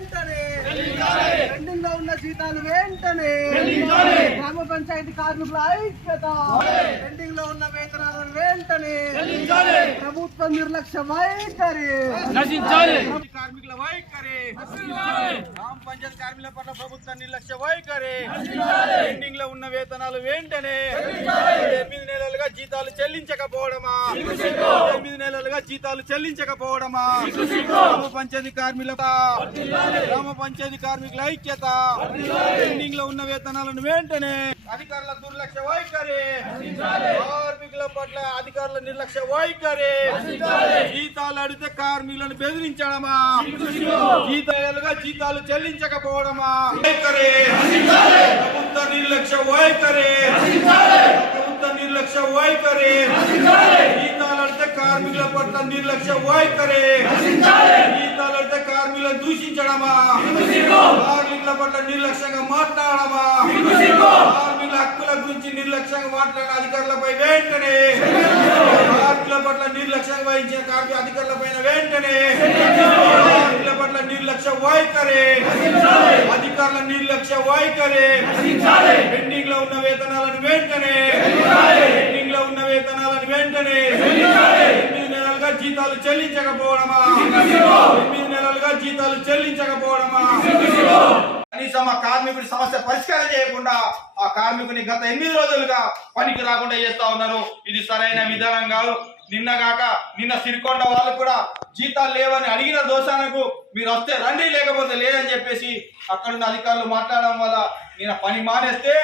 వెంటనే. లో ఉన్న జీతాలు వెంటనే. గ్రామ పంచాయతీ కార్మికుల ఐక్యత. పెండింగ్లో ఉన్న వేతనాలను వెంటనే ప్రభుత్వ నిర్లక్ష్య వైఖరి. కార్మికుల వైఖరి. గ్రామ పంచాయతీ కార్మికుల పట్ల ప్రభుత్వ నిర్లక్ష్య వైఖరి. పెండింగ్లో ఉన్న వేతనాలు వెంటనే ఎనిమిది నెలలుగా జీతాలు చెల్లించకపోవడమా? ఎనిమిది నెలలుగా జీతాలు చెల్లించకపోవడమా? గ్రామ పంచాయతీ కార్మికుల గ్రామ పంచాయతీ కార్మికుల ఐక్యత పెండింగ్లో ఉన్న వేతనాలను వెంటనే అధికారుల దుర్లక్ష్య వైఖరి. కార్మికుల పట్ల అధికారుల నిర్లక్ష్య వైఖరి జీతాలు అడిగితే కార్మికులను బెదిరించడమా? జీతాలుగా జీతాలు చెల్లించకపోవడమా? వైఖరి ప్రభుత్వ నిర్లక్ష్య వైఖరి ప్రభుత్వ నిర్లక్ష్య వైఖరి జీతాలు అడిగితే కార్మికుల పట్ల నిర్లక్ష్య వైఖరి జీతాలు అడిగితే కార్మికులను దూషించడమా? కార్మికుల పట్ల నిర్లక్ష్యంగా మాట్లాడమా? హక్కుల గురించి నిర్లక్ష్యంగా మాట్లాడిన అధికారులపై వెంటనే కార్మికుల పట్ల నిర్లక్ష్యంగా వహించిన కార్మిక అధికారులపైన వెంటనే కార్మికుల పట్ల నిర్లక్ష్య వైఖరి. అధికారుల నిర్లక్ష్య వైఖరి. పెండింగ్లో ఉన్న వేతనాలను వెంటనే పెండింగ్లో ఉన్న వేతనాలను వెంటనే నెలలుగా జీతాలు చెల్లించకపోవడమా? ఎనిమిది నెలలుగా జీతాలు చెల్లించకపోవడమా? కనీసం ఆ కార్మికుడి సమస్య పరిష్కారం చేయకుండా ఆ కార్మికుని గత ఎనిమిది రోజులుగా పనికి రాకుండా చేస్తా ఉన్నారు. ఇది సరైన విధానం కాదు. నిన్నగాక నిన్న సిరికొండ వాళ్ళు కూడా జీతాలు లేవని అడిగిన దోషాలకు మీరు వస్తే రండి లేకపోతే లేదని చెప్పేసి అక్కడున్న అధికారులు మాట్లాడడం వల్ల నేను పని మానేస్తే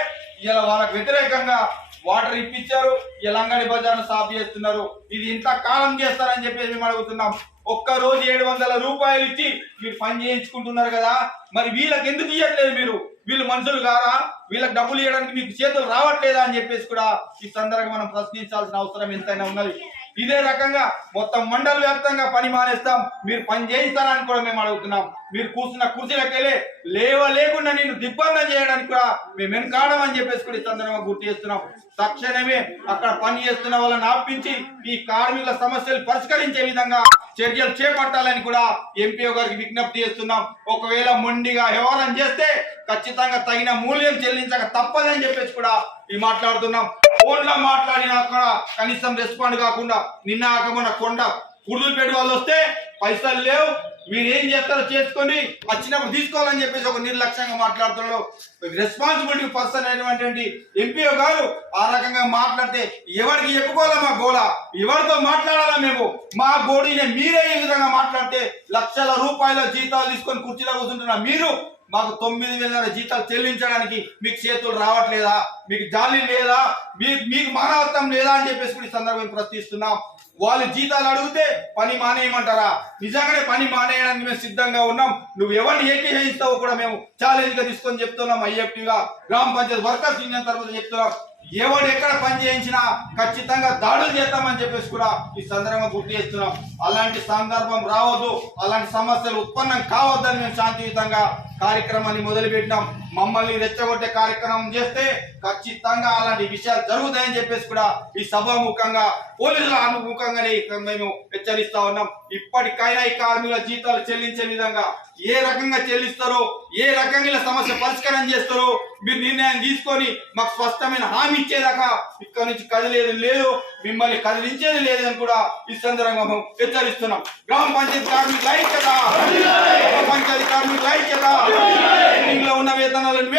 ఇలా వాళ్ళకు వ్యతిరేకంగా వాటర్ ఇప్పించారు. ఇలా అంగడి బజార్ను సాఫ్ చేస్తున్నారు. ఇది ఇంత కాలం చేస్తారని చెప్పేసి మేము అడుగుతున్నాం. ఒక్క రోజు ఏడు వందల రూపాయలు ఇచ్చి మీరు పని చేయించుకుంటున్నారు కదా మరి వీళ్ళకి ఎందుకు ఇవ్వట్లేదు మీరు? వీళ్ళు మనుషులు కారా? వీళ్ళకి డబ్బులు ఇవ్వడానికి మీకు చేతులు రావట్లేదా అని చెప్పేసి కూడా ఈ సందర్భంగా మనం ప్రశ్నించాల్సిన అవసరం ఎంతైనా ఉన్నది. ఇదే రకంగా మొత్తం మండల వ్యాప్తంగా పని మానేస్తాం. మీరు పని చేయిస్తారని కూడా మేము అడుగుతున్నాం. మీరు కూర్చున్న కుర్చీలకెళ్ళి లేవ లేకుండా నేను దిగ్బంధం చేయడానికి కూడా మేము వెనకాడం అని చెప్పేసి కూడా ఈ సందర్భంగా గుర్తు చేస్తున్నాం. తక్షణమే అక్కడ పని చేస్తున్న వాళ్ళని ఆపించి ఈ కార్మికుల సమస్యలు పరిష్కరించే విధంగా చర్యలు చేపట్టాలని కూడా ఎంపీఓ గారికి విజ్ఞప్తి చేస్తున్నాం. ఒకవేళ మొండిగా వ్యవహారం చేస్తే ఖచ్చితంగా తగిన మూల్యం చెల్లించక తప్పదని చెప్పేసి కూడా ఈ మాట్లాడుతున్నాం. ఫోన్లో మాట్లాడిన అక్కడ కనీసం రెస్పాండ్ కాకుండా నిన్న ఆకమన్న కొండ కుర్దులు పెట్టి వాళ్ళు వస్తే పైసలు లేవు. మీరు ఏం చేస్తారో చేసుకొని వచ్చినప్పుడు తీసుకోవాలని చెప్పేసి ఒక నిర్లక్ష్యంగా మాట్లాడుతున్నాడు రెస్పాన్సిబిలిటీ పర్సన్ అయినటువంటి ఎంపీఓ గారు ఆ రకంగా మాట్లాడితే ఎవరికి చెప్పుకోవాలా మా గోడ ఎవరితో మాట్లాడాలా మేము? మా గోడిని మీరే ఈ విధంగా మాట్లాడితే లక్షల రూపాయల జీతాలు తీసుకొని కుర్చీలో కూర్చుంటున్న మీరు. మాకు తొమ్మిది వేల జీతాలు చెల్లించడానికి మీకు చేతులు రావట్లేదా? మీకు జాలి లేదా? మీకు మీకు మానవత్వం లేదా అని చెప్పేసి కూడా ఈ సందర్భం ప్రశ్నిస్తున్నాం. వాళ్ళు జీతాలు అడిగితే పని మానేయమంటారా? నిజంగానే పని మానేయడానికి మేము సిద్ధంగా ఉన్నాం. నువ్వు ఎవరిని ఏకీ చేయిస్తావో కూడా మేము ఛాలెంజ్గా తీసుకొని చెప్తున్నాం ఐఎఫ్టీగా. గ్రామ పంచాయతీ వర్కర్స్ యూనియన్ తరఫున చెప్తున్నాం. ఎవడు ఎక్కడ పని చేయించినా ఖచ్చితంగా దాడులు చేస్తామని చెప్పేసి కూడా ఈ సందర్భంగా గుర్తు చేస్తున్నాం. అలాంటి సందర్భం రావద్దు అలాంటి సమస్యలు ఉత్పన్నం కావద్దని మేము శాంతియుతంగా కార్యక్రమాన్ని మొదలుపెట్టినాం. మమ్మల్ని రెచ్చగొట్టే కార్యక్రమం చేస్తే ఖచ్చితంగా అలాంటి విషయాలు జరుగుతాయని చెప్పేసి కూడా ఈ సభాముఖంగా పోలీసుల అనుముఖంగానే మేము హెచ్చరిస్తా ఉన్నాం. ఇప్పటికైనా ఈ కార్మికుల జీతాలు చెల్లించే విధంగా ఏ రకంగా చెల్లిస్తారో ఏ రకంగా సమస్య పరిష్కారం చేస్తారో మీరు నిర్ణయం తీసుకొని మాకు స్పష్టమైన హామీ ఇచ్చేదాకా ఇక్కడ నుంచి కదిలేదు లేదు మిమ్మల్ని కదిలించేది లేదని కూడా ఈ సందర్భంగా హెచ్చరిస్తున్నాం. గ్రామ పంచాయతీ కార్మికులు ఐక్యత! గ్రామ పంచాయతీ కార్మికులు ఐక్యత! ఉన్న వేతనాలను